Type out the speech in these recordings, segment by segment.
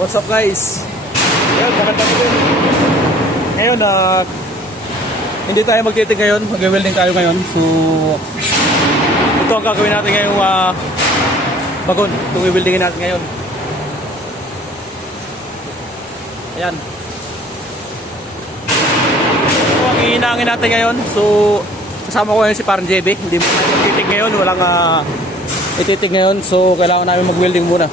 What's up guys? Ngayon, magandang gabi. Ngayon, hindi tayo magtitig ngayon. Mag-welding tayo ngayon. So, ito ang gagawin natin ngayong bagon. Itong i-weldingin natin ngayon. Ayan. Ito ang ihinangin natin ngayon. So, kasama ko ngayon si Parang JB. Hindi mo tayo magtitig ngayon. Walang ititig ngayon. So, kailangan namin mag-welding muna.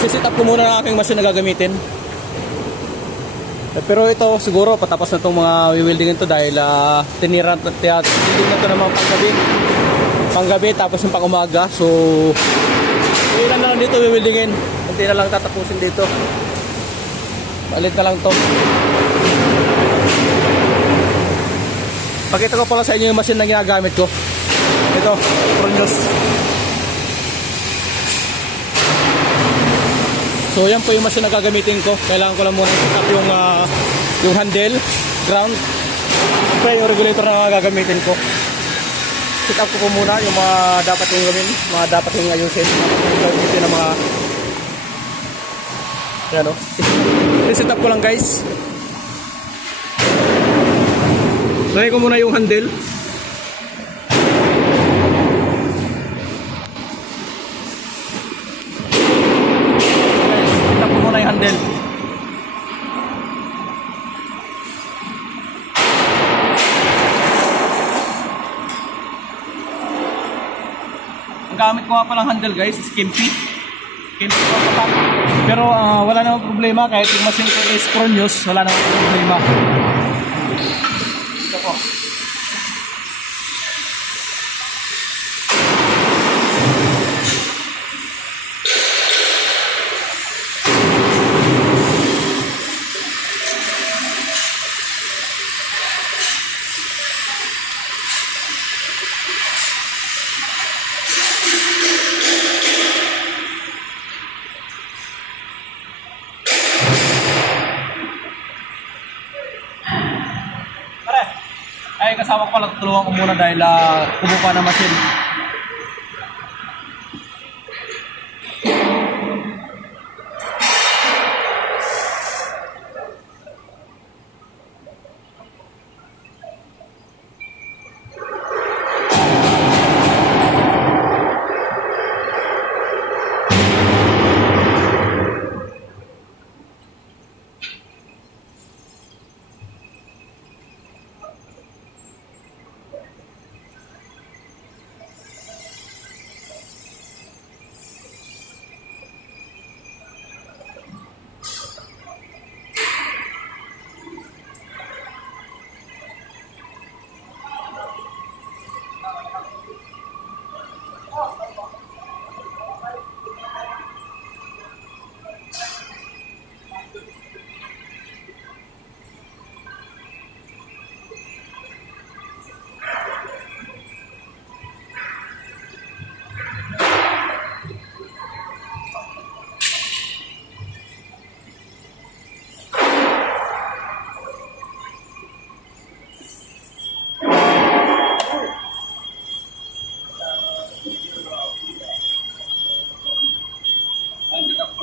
Sisit up ko muna ng aking machine na gagamitin. Pero ito siguro patapos na itong mga welding ito dahil tinira na ito ng mga panggabi tapos yung pang umaga. So ilan na lang dito weldingin, hindi na lang tatapusin dito, balit na lang to. Pakita ko pala sa inyo yung machine na ginagamit ko. Ito, Pronyos. So yan po yung machine na gagamitin ko. Kailangan ko lang muna set up yung handle, ground, okay, yung regulator na gagamitin ko. Set up ko muna yung mga dapat yung gawin, mga dapat yung ayusin, gagamitin ng mga yan o. Set up ko lang guys. Lagay ko muna yung handle. Handle. Ang gamit ko nga palang handle guys is Kempi. Pero wala namang problema kahit yung machine ko is Pronyos, wala namang problema. Ito po. Ay, kasama ko pala, tulungan ko muna dahil tubo pa na machine.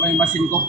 Yung machine ko.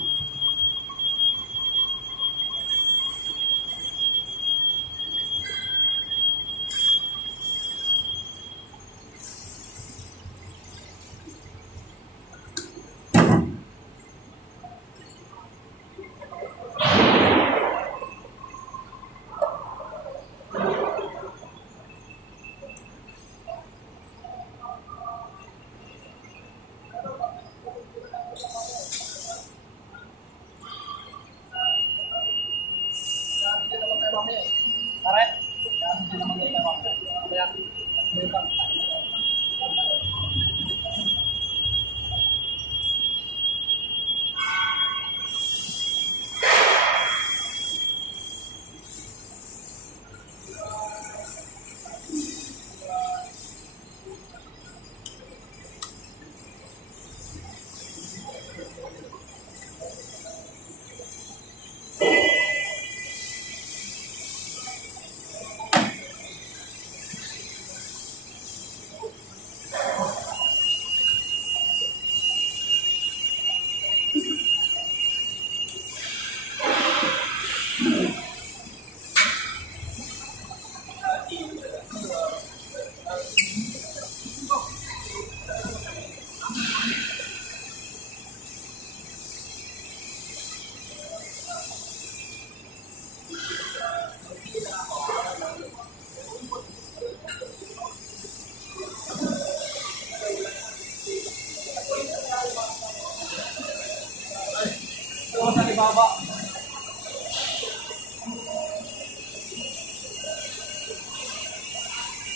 baba.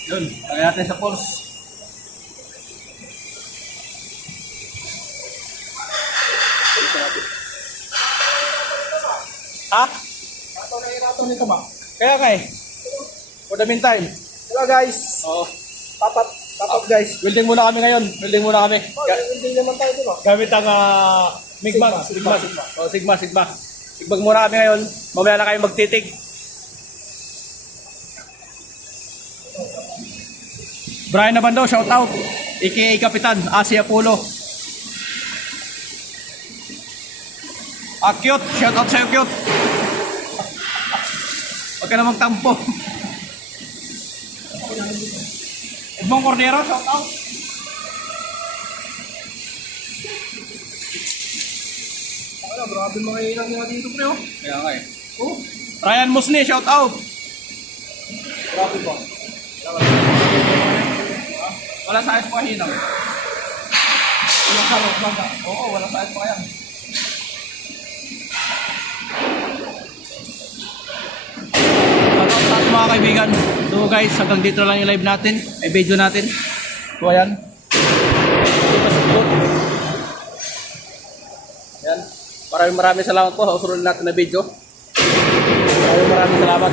Yun, lagay natin sa pulse. Ha? Ito nito ba? Kaya nga eh. For the meantime. Hello guys. Oo. Top up guys. Welding muna kami ngayon. Welding muna kami. Hindi naman tayo dito. Gamit ang Migmag. Sigma. Oh, Sigma. Sigbag muna kami ngayon. Mamaya na kayo magtitig. Brian Abando, shout out. AKA Kapitan, Asia Polo. Cute, shout out sa'yo, cute. Huwag ka na magtampo. Edmong Cordero, shout out. Grabe mga ilang nga dito pre oh. Kaya nga eh. Oh. Ryan Musni, shout out. Grabe ba? Wala sa ayos pa hinang. Ilang karot ba? Oo, wala sa ayos pa yan. Shout out sa ating mga kaibigan. So guys, hanggang dito lang yung live natin. Ay video natin. So ayan. Ayan. Maraming salamat po sa usunod natin na video. Maraming salamat.